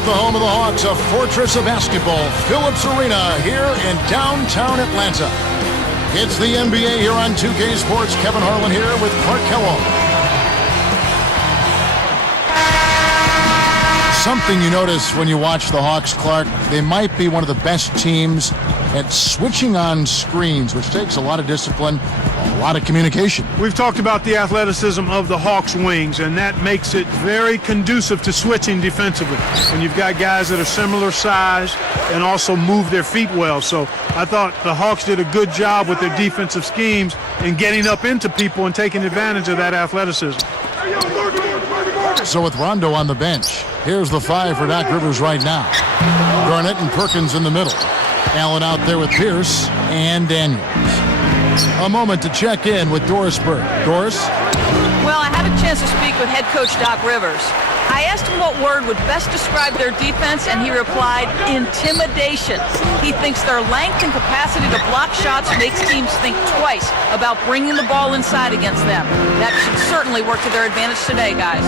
at the home of the Hawks, a fortress of basketball, Phillips Arena here in downtown Atlanta. It's the NBA here on 2K Sports. Kevin Harlan here with Clark Kellogg. Something you notice when you watch the Hawks, Clark, they might be one of the best teams at switching on screens, which takes a lot of discipline, a lot of communication. We've talked about the athleticism of the Hawks wings, and that makes it very conducive to switching defensively. When you've got guys that are similar size and also move their feet well. So I thought the Hawks did a good job with their defensive schemes in getting up into people and taking advantage of that athleticism. So with Rondo on the bench, here's the 5 for Doc Rivers right now. Garnett and Perkins in the middle. Allen out there with Pierce and Daniels. A moment to check in with Doris Burke. Doris? Well, I had a chance to speak with head coach Doc Rivers. I asked him what word would best describe their defense, and he replied, intimidation. He thinks their length and capacity to block shots makes teams think twice about bringing the ball inside against them. That should certainly work to their advantage today, guys.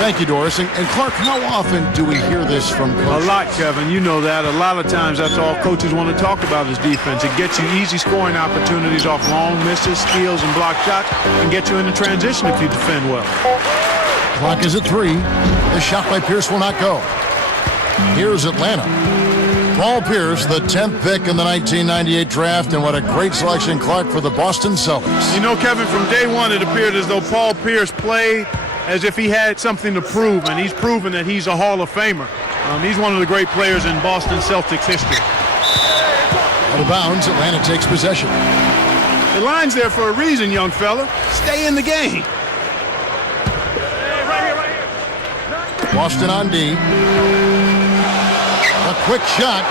Thank you, Doris. And Clark, how often do we hear this from coaches? A lot, Kevin. You know that. A lot of times that's all coaches want to talk about is defense. It gets you easy scoring opportunities off long misses, steals, and block shots, and get you into transition if you defend well. Clock is at 3. The shot by Pierce will not go. Here's Atlanta. Paul Pierce, the 10th pick in the 1998 draft, and what a great selection, Clark, for the Boston Celtics. You know, Kevin, from day one it appeared as though Paul Pierce played as if he had something to prove, and he's proven that he's a Hall of Famer. He's one of the great players in Boston Celtics history. Out of bounds, Atlanta takes possession. The line's there for a reason, young fella. Stay in the game. Boston on D. A quick shot.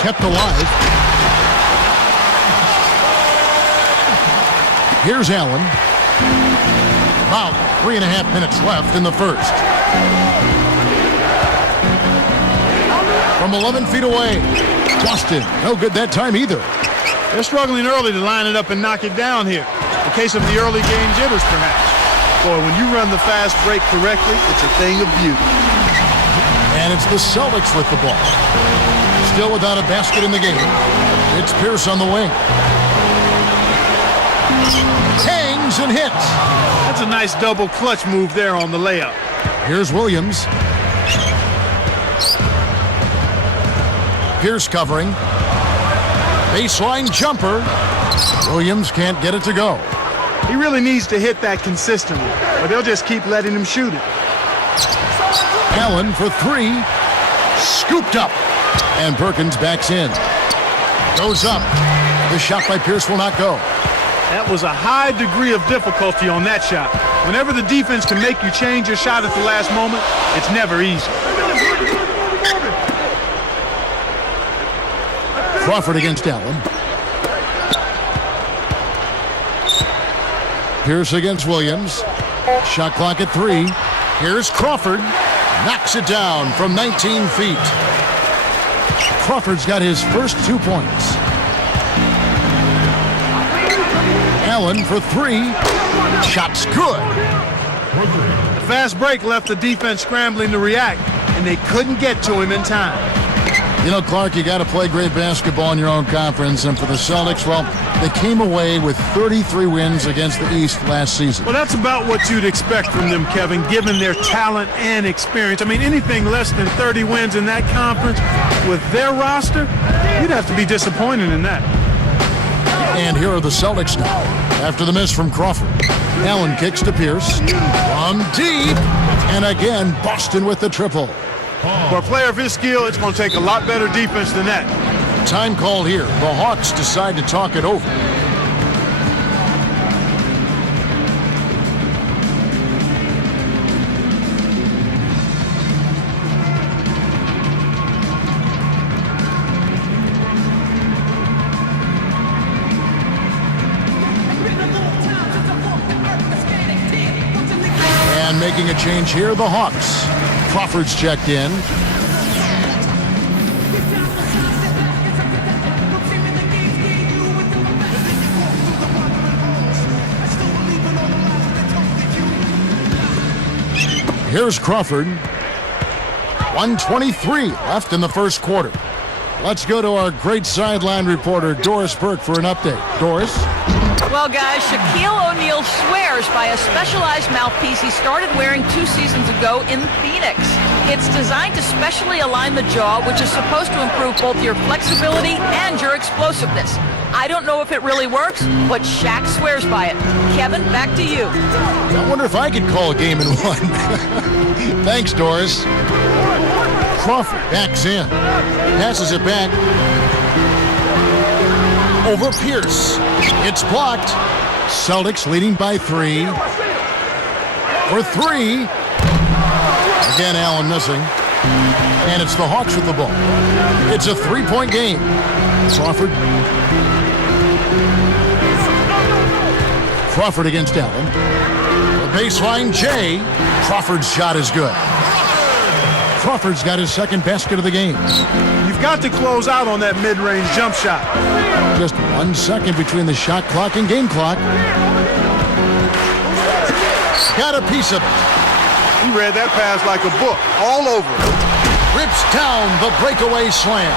Kept alive. Here's Allen. About 3.5 minutes left in the first. From 11 feet away. Boston, no good that time either. They're struggling early to line it up and knock it down here. In case of the early game jitters, perhaps. Boy, when you run the fast break correctly, it's a thing of beauty. And it's the Celtics with the ball. Still without a basket in the game. It's Pierce on the wing. Hangs and hits. That's a nice double clutch move there on the layup. Here's Williams. Pierce covering. Baseline jumper. Williams can't get it to go. He really needs to hit that consistently, or they'll just keep letting him shoot it. Allen for 3. Scooped up. And Perkins backs in. Goes up. The shot by Pierce will not go. That was a high degree of difficulty on that shot. Whenever the defense can make you change your shot at the last moment, it's never easy. Crawford against Allen. Pierce against Williams. Shot clock at 3. Here's Crawford. Knocks it down from 19 feet. Crawford's got his first 2 points. Allen for 3. Shot's good. The fast break left the defense scrambling to react, and they couldn't get to him in time. You know, Clark, you got to play great basketball in your own conference, and for the Celtics, well, they came away with 33 wins against the East last season. Well, that's about what you'd expect from them, Kevin, given their talent and experience. I mean, anything less than 30 wins in that conference with their roster, you'd have to be disappointed in that. And here are the Celtics now, after the miss from Crawford. Allen kicks to Pierce. From deep. And again, Boston with the triple. For a player of his skill, it's going to take a lot better defense than that. Time call here. The Hawks decide to talk it over. And making a change here, the Hawks. Crawford's checked in. Here's Crawford. 1:23 left in the first quarter. Let's go to our great sideline reporter, Doris Burke, for an update. Doris? Well, guys, Shaquille O'Neal swears by a specialized mouthpiece he started wearing 2 seasons ago in Phoenix. It's designed to specially align the jaw, which is supposed to improve both your flexibility and your explosiveness. I don't know if it really works, but Shaq swears by it. Kevin, back to you. I wonder if I could call a game in one. Thanks, Doris. Crawford backs in. Passes it back. Over Pierce. It's blocked. Celtics leading by 3. For 3. Again, Allen missing. And it's the Hawks with the ball. It's a 3-point game. Crawford against Allen. The baseline, Jay. Crawford's shot is good. Crawford's got his second basket of the game. You've got to close out on that mid-range jump shot. Just 1 second between the shot clock and game clock. Got a piece of it. He read that pass like a book, all over it. Rips down the breakaway slam.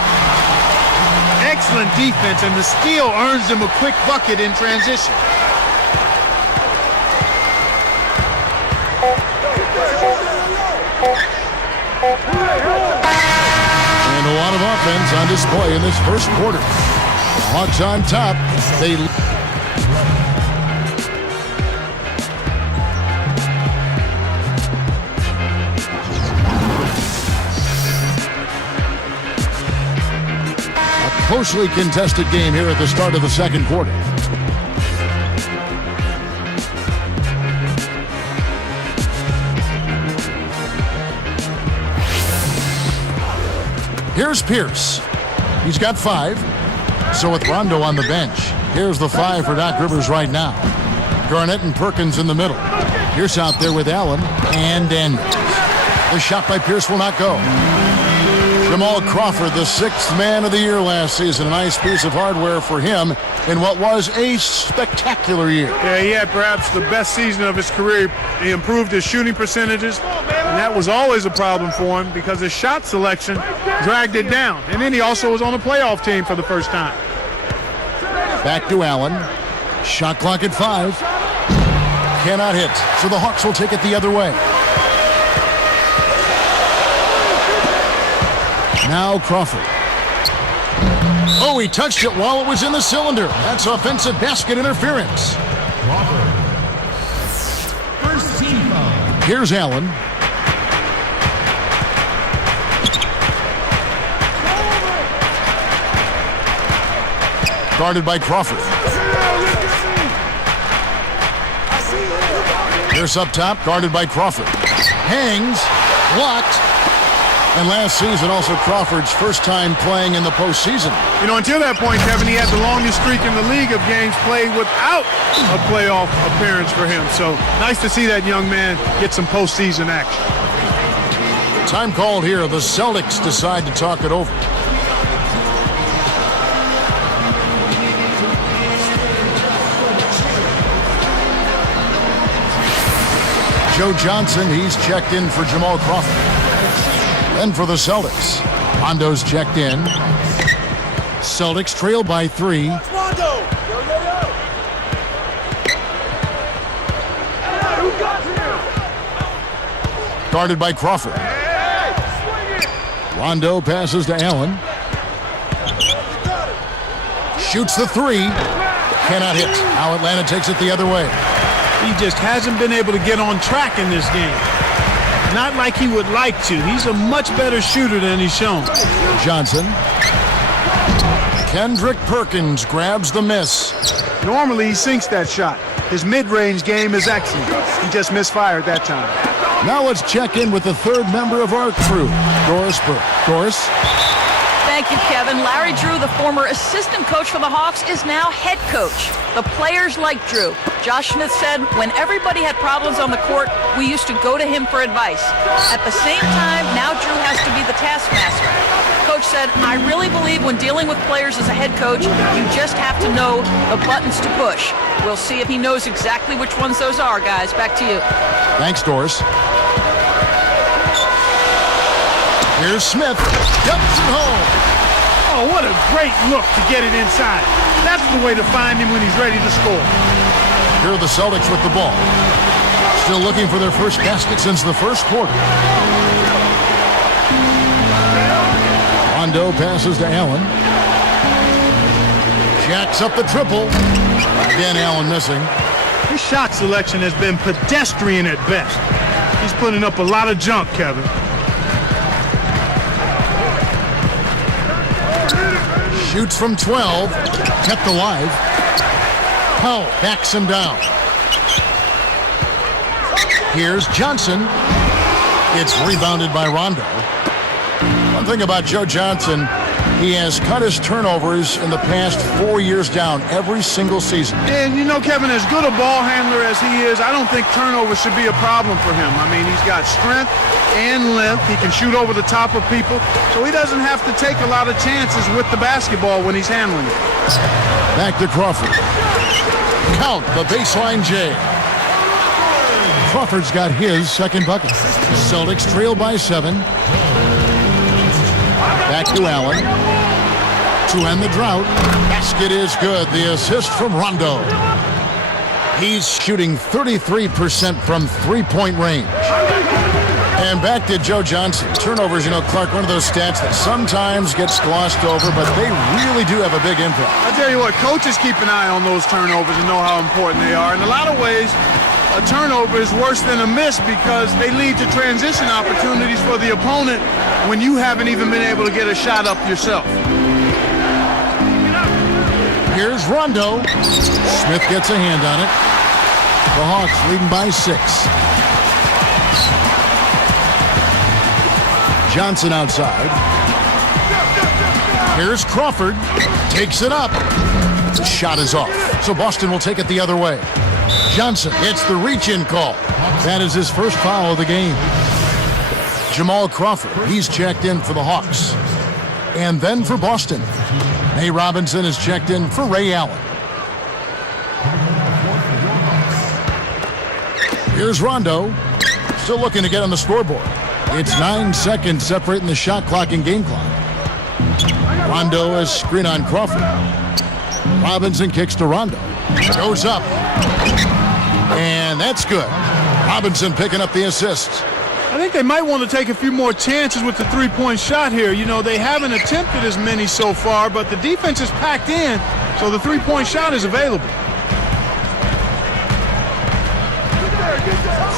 Excellent defense, and the steal earns him a quick bucket in transition. And a lot of offense on display in this first quarter. The Hawks on top. They a closely contested game here at the start of the second quarter. Here's Pierce. He's got 5. So with Rondo on the bench, here's the 5 for Doc Rivers right now. Garnett and Perkins in the middle. Pierce out there with Allen and Daniels. The shot by Pierce will not go. Jamal Crawford, the 6th man of the year last season. A nice piece of hardware for him in what was a spectacular year. Yeah, he had perhaps the best season of his career. He improved his shooting percentages, and that was always a problem for him because his shot selection dragged it down. And then he also was on a playoff team for the first time. Back to Allen. Shot clock at 5. Cannot hit, so the Hawks will take it the other way. Now Crawford. Oh, he touched it while it was in the cylinder. That's offensive basket interference. First team foul. Here's Allen. Guarded by Crawford. Pierce up top, guarded by Crawford. Hangs, blocked. And last season, also Crawford's first time playing in the postseason. You know, until that point, Kevin, he had the longest streak in the league of games played without a playoff appearance for him. So nice to see that young man get some postseason action. Time called here. The Celtics decide to talk it over. Joe Johnson, he's checked in for Jamal Crawford. Then for the Celtics, Rondo's checked in. Celtics trail by 3. Guarded by Crawford. Rondo passes to Allen. Shoots the 3. Cannot hit. Now Atlanta takes it the other way. He just hasn't been able to get on track in this game. Not like he would like to. He's a much better shooter than he's shown. Johnson. Kendrick Perkins grabs the miss. Normally, he sinks that shot. His mid-range game is excellent. He just misfired that time. Now let's check in with the third member of our crew, Doris Burke. Doris? Thank you, Kevin. Larry Drew, the former assistant coach for the Hawks, is now head coach. The players like Drew. Josh Smith said, when everybody had problems on the court, we used to go to him for advice. At the same time, now Drew has to be the taskmaster. Coach said, I really believe when dealing with players as a head coach, you just have to know the buttons to push. We'll see if he knows exactly which ones those are, guys. Back to you. Thanks, Doris. Here's Smith. Dumps it home. Oh, what a great look to get it inside. That's the way to find him when he's ready to score. Here are the Celtics with the ball. Still looking for their first basket since the first quarter. Rondo passes to Allen. Jacks up the triple. Again, Allen missing. His shot selection has been pedestrian at best. He's putting up a lot of junk, Kevin. Shoots from 12. Kept alive. Powell backs him down. Here's Johnson. It's rebounded by Rondo. One thing about Joe Johnson, he has cut his turnovers in the past 4 years down every single season. And, you know, Kevin, as good a ball handler as he is, I don't think turnovers should be a problem for him. I mean, he's got strength and length. He can shoot over the top of people, so he doesn't have to take a lot of chances with the basketball when he's handling it. Back to Crawford. Count the baseline J. Crawford's got his second bucket. Celtics trail by 7. Back to Allen. To end the drought. Basket is good. The assist from Rondo. He's shooting 33% from three-point range. And back to Joe Johnson. Turnovers, you know, Clark, one of those stats that sometimes gets glossed over, but they really do have a big impact. I tell you what, coaches keep an eye on those turnovers and know how important they are. In a lot of ways, a turnover is worse than a miss because they lead to transition opportunities for the opponent when you haven't even been able to get a shot up yourself. Here's Rondo. Smith gets a hand on it. The Hawks leading by 6. Johnson outside. Here's Crawford. Takes it up. Shot is off. So Boston will take it the other way. Johnson gets the reach-in call. That is his first foul of the game. Jamal Crawford, he's checked in for the Hawks. And then for Boston, May Robinson is checked in for Ray Allen. Here's Rondo, still looking to get on the scoreboard. It's 9 seconds separating the shot clock and game clock. Rondo is screen on Crawford. Robinson kicks to Rondo. Goes up. And that's good. Robinson picking up the assist. I think they might want to take a few more chances with the three-point shot here. You know, they haven't attempted as many so far, but the defense is packed in, so the three-point shot is available.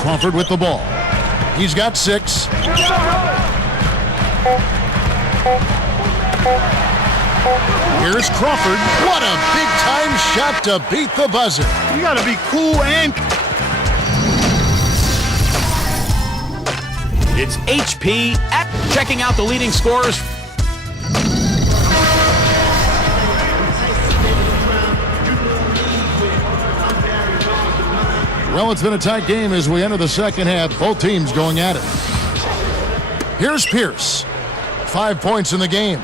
Crawford with the ball. He's got 6. Here's Crawford. What a big-time shot to beat the buzzer. You got to be cool and... It's HP at checking out the leading scorers. Well, it's been a tight game as we enter the second half. Both teams going at it. Here's Pierce. 5 points in the game.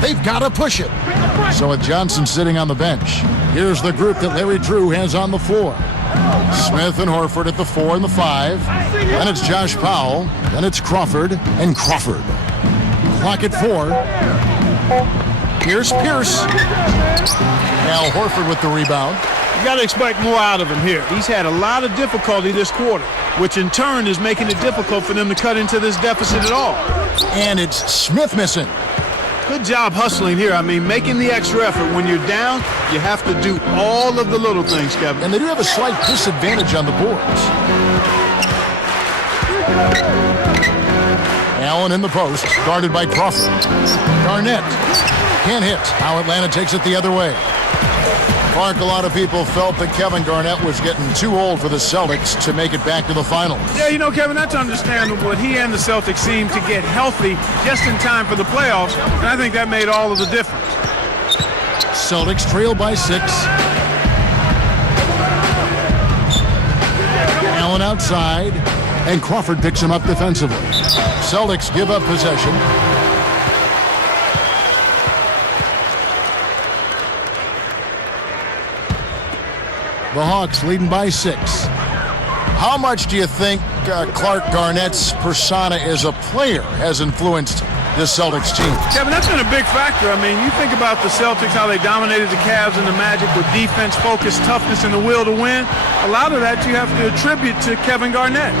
They've got to push it. So with Johnson sitting on the bench, here's the group that Larry Drew has on the floor. Smith and Horford at the 4 and the 5. Then it's Josh Powell. Then it's Crawford and Crawford. Clock at 4. Here's Pierce. Al Horford with the rebound. You got to expect more out of him here. He's had a lot of difficulty this quarter, which in turn is making it difficult for them to cut into this deficit at all. And it's Smith missing. Good job hustling here. I mean, making the extra effort. When you're down, you have to do all of the little things, Kevin. And they do have a slight disadvantage on the boards. Allen in the post, guarded by Crawford. Garnett can't hit. Now Atlanta takes it the other way. Clark, a lot of people felt that Kevin Garnett was getting too old for the Celtics to make it back to the finals. Yeah, you know, Kevin, that's understandable. But he and the Celtics seemed to get healthy just in time for the playoffs, and I think that made all of the difference. Celtics trail by 6. Allen outside, and Crawford picks him up defensively. Celtics give up possession. The Hawks leading by 6. How much do you think Clark Garnett's persona as a player has influenced this Celtics team? Kevin, that's been a big factor. I mean, you think about the Celtics, how they dominated the Cavs and the Magic with defense, focus, toughness, and the will to win. A lot of that you have to attribute to Kevin Garnett.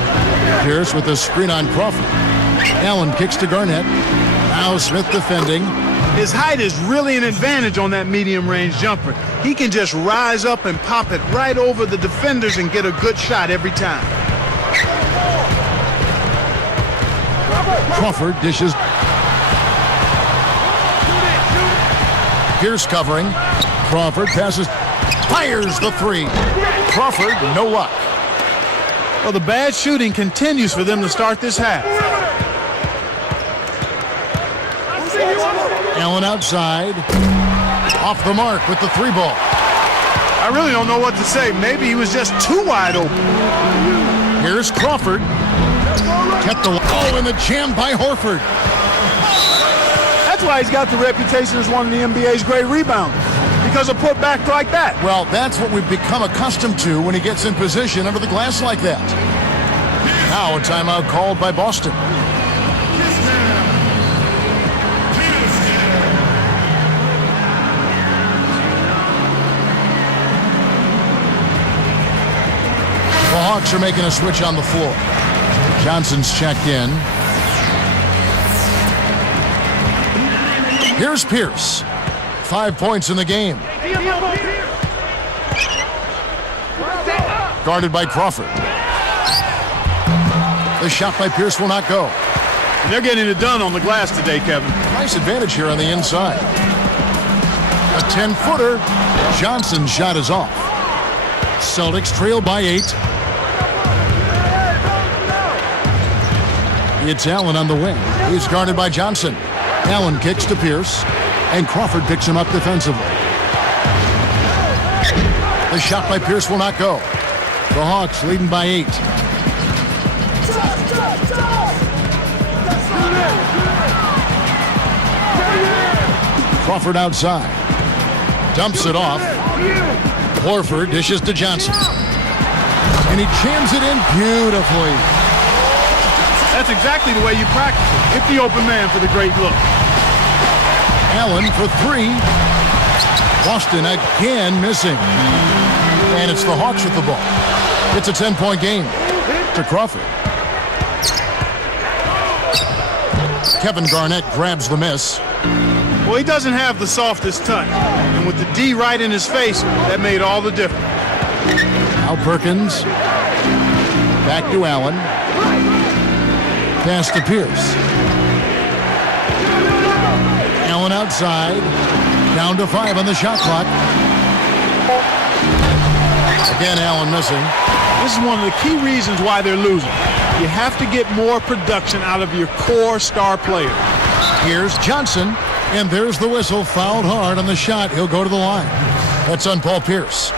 Pierce with a screen on Crawford. Allen kicks to Garnett. Now Smith defending. His height is really an advantage on that medium-range jumper. He can just rise up and pop it right over the defenders and get a good shot every time. Crawford dishes. Pierce covering. Crawford passes. Fires the three. Crawford, no luck. Well, the bad shooting continues for them to start this half. Allen outside. Off the mark with the three ball. I really don't know what to say. Maybe he was just too wide open. Here's Crawford. Kept the and the jam by Horford. That's why he's got the reputation as one of the NBA's great rebounders. Because of putbacks like that. Well, that's what we've become accustomed to when he gets in position under the glass like that. Now a timeout called by Boston. The Hawks are making a switch on the floor. Johnson's checked in. Here's Pierce. 5 points in the game. Guarded by Crawford. The shot by Pierce will not go. And they're getting it done on the glass today, Kevin. Nice advantage here on the inside. A 10-footer. Johnson's shot is off. Celtics trail by 8. It's Allen on the wing. He's guarded by Johnson. Allen kicks to Pierce, and Crawford picks him up defensively. The shot by Pierce will not go. The Hawks leading by 8. Crawford outside. Dumps it off. Horford dishes to Johnson. And he jams it in beautifully. That's exactly the way you practice it. Hit the open man for the great look. Allen for 3. Boston again missing. And it's the Hawks with the ball. It's a 10-point game to Crawford. Kevin Garnett grabs the miss. Well, he doesn't have the softest touch. And with the D right in his face, that made all the difference. Now Perkins. Back to Allen. Pass to Pierce. Allen outside. Down to 5 on the shot clock. Again, Allen missing. This is one of the key reasons why they're losing. You have to get more production out of your core star player. Here's Johnson, and there's the whistle. Fouled hard on the shot. He'll go to the line. That's on Paul Pierce.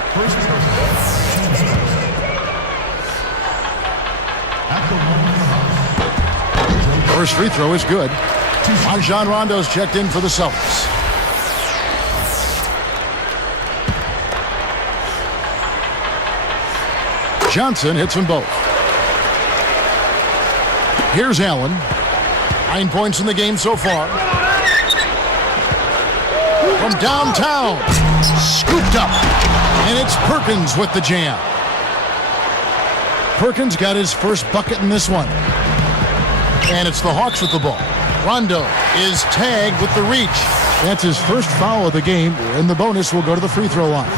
First free throw is good. Rajon Rondo's checked in for the Celtics. Johnson hits them both. Here's Allen. 9 points in the game so far. From downtown. Scooped up. And it's Perkins with the jam. Perkins got his first bucket in this one. And it's the Hawks with the ball. Rondo is tagged with the reach. That's his first foul of the game, and the bonus will go to the free throw line.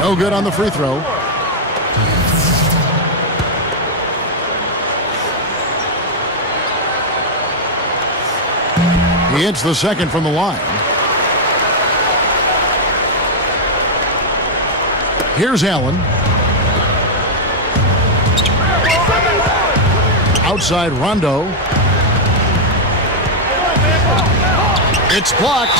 No good on the free throw. He hits the second from the line. Here's Allen. Outside Rondo. It's blocked.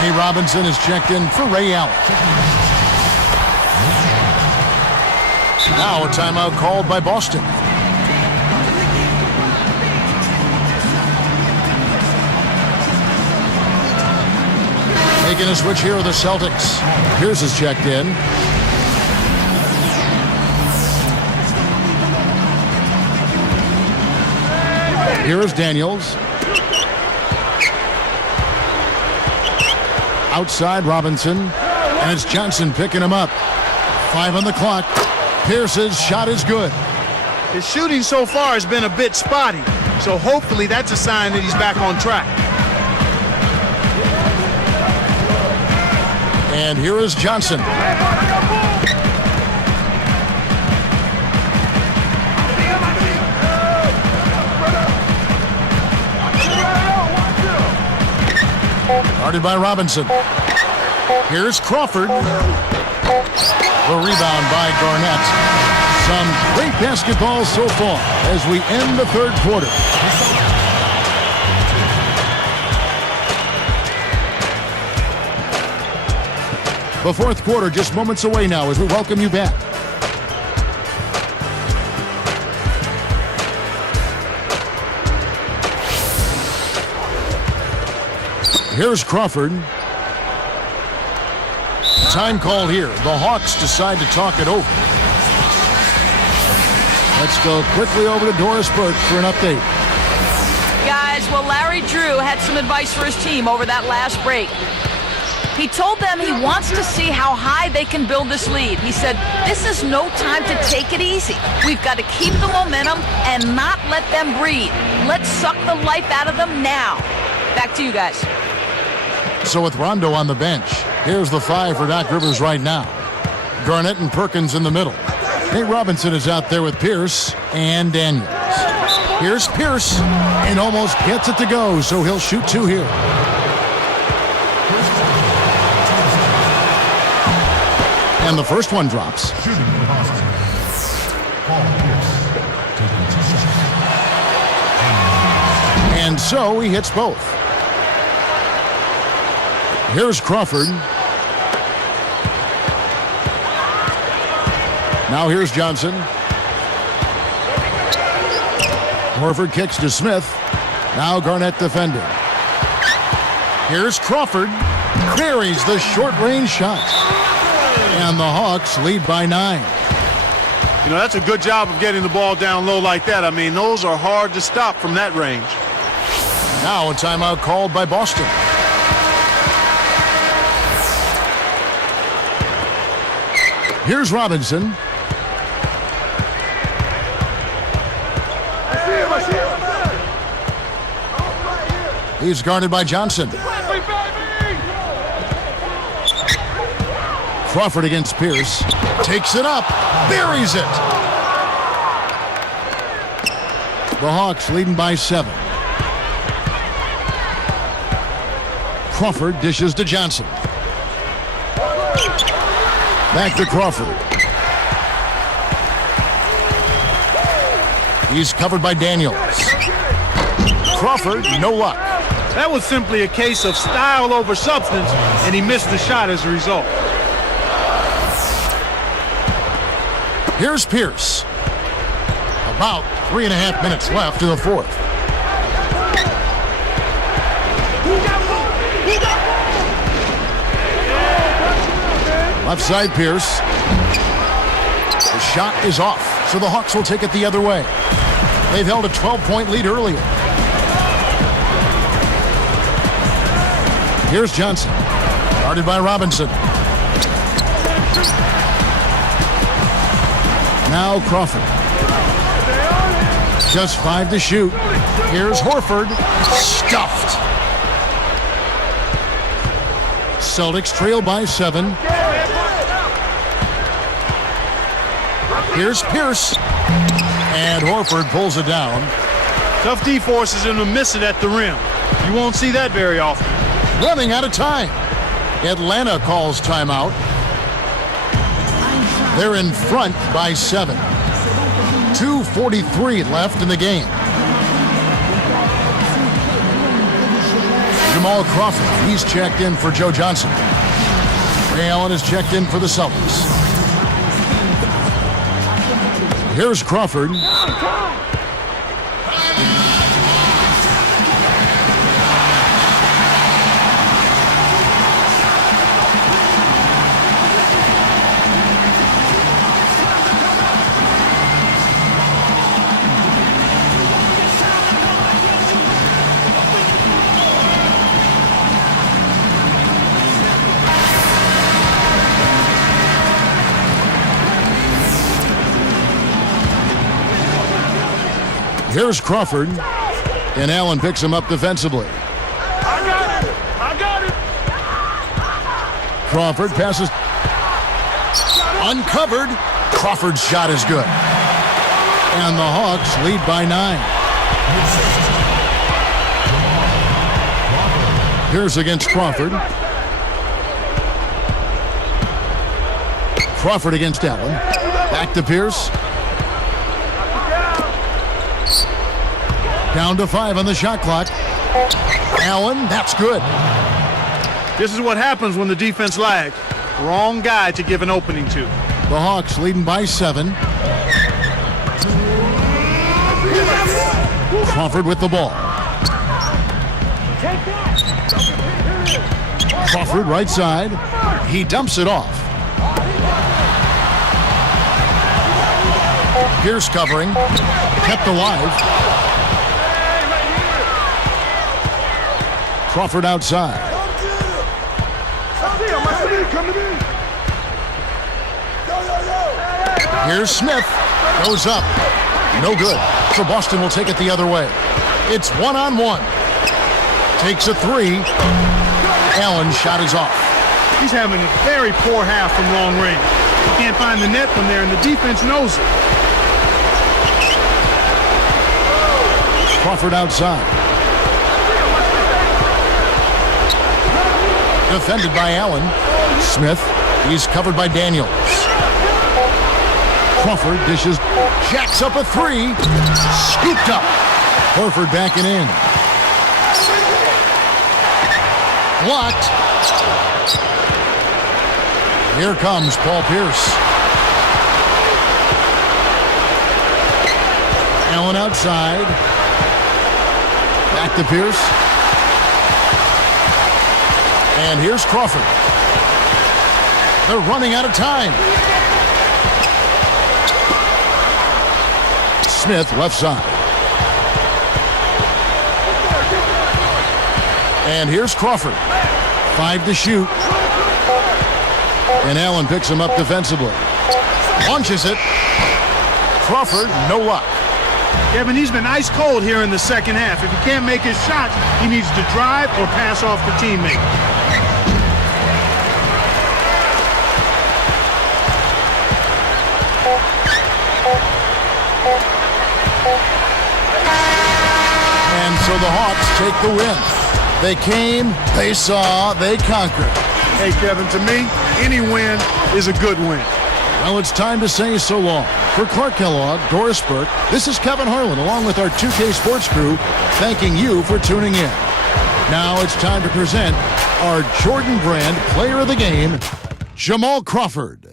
Ray Robinson is checked in for Ray Allen. Now a timeout called by Boston. Making a switch here are the Celtics. Pierce is checked in. Here is Daniels. Outside Robinson. And it's Johnson picking him up. 5 on the clock. Pierce's shot is good. His shooting so far has been a bit spotty, so hopefully that's a sign that he's back on track. And here is Johnson. Guarded by Robinson. Here's Crawford. The rebound by Garnett. Some great basketball so far as we end the third quarter. The fourth quarter just moments away now as we welcome you back. Here's Crawford. Time called here. The Hawks decide to talk it over. Let's go quickly over to Doris Burke for an update. Guys, well, Larry Drew had some advice for his team over that last break. He told them he wants to see how high they can build this lead. He said, this is no time to take it easy. We've got to keep the momentum and not let them breathe. Let's suck the life out of them now. Back to you guys. So with Rondo on the bench, here's the 5 for Doc Rivers right now. Garnett and Perkins in the middle. Nate Robinson is out there with Pierce and Daniels. Here's Pierce and almost gets it to go, so he'll shoot 2 here. And the first one drops. And so he hits both. Here's Crawford. Now here's Johnson. Horford kicks to Smith. Now Garnett defending. Here's Crawford. Buries the short-range shot. And the Hawks lead by 9. You know, that's a good job of getting the ball down low like that. I mean, those are hard to stop from that range. Now a timeout called by Boston. Here's Robinson. He's guarded by Johnson. Crawford against Pierce. Takes it up. Buries it. The Hawks leading by 7. Crawford dishes to Johnson. Back to Crawford. He's covered by Daniels. Crawford, no luck. That was simply a case of style over substance, and he missed the shot as a result. Here's Pierce. About 3.5 minutes left in the fourth. Left side Pierce. The shot is off, so the Hawks will take it the other way. They've held a 12-point lead earlier. Here's Johnson. Guarded by Robinson. Now Crawford. Just 5 to shoot. Here's Horford. Stuffed. Celtics trail by 7. Here's Pierce. And Horford pulls it down. Tough D forces him to miss it at the rim. You won't see that very often. Running out of time. Atlanta calls timeout. They're in front by 7. 2:43 left in the game. Jamal Crawford, he's checked in for Joe Johnson. Ray Allen is checked in for the Celtics. Here's Crawford. Here's Crawford, and Allen picks him up defensively. I got it. Crawford passes. Uncovered. Crawford's shot is good. And the Hawks lead by 9. Pierce against Crawford. Crawford against Allen. Back to Pierce. Down to 5 on the shot clock. Allen, that's good. This is what happens when the defense lags. Wrong guy to give an opening to. The Hawks leading by 7. Crawford with the ball. Crawford right side. He dumps it off. Pierce covering. Kept alive. Crawford outside. Here's Smith. Goes up. No good. So Boston will take it the other way. It's 1-on-1. Takes a 3. Allen's shot is off. He's having a very poor half from long range. He can't find the net from there, and the defense knows it. Crawford outside. Defended by Allen. Smith. He's covered by Daniels. Crawford dishes. Jacks up a 3. Scooped up. Horford backing in. Blocked. Here comes Paul Pierce. Allen outside. Back to Pierce. And here's Crawford. They're running out of time. Smith left side. And here's Crawford. 5 to shoot. And Allen picks him up defensively. Launches it. Crawford, no luck. Kevin, he's been ice cold here in the second half. If he can't make his shots, he needs to drive or pass off the teammate. And so the Hawks take the win. They came, they saw, they conquered. Hey, Kevin, to me, any win is a good win. Well, it's time to say so long. For Clark Kellogg, Doris Burke, this is Kevin Harlan along with our 2K Sports crew, thanking you for tuning in. Now it's time to present our Jordan Brand Player of the Game, Jamal Crawford.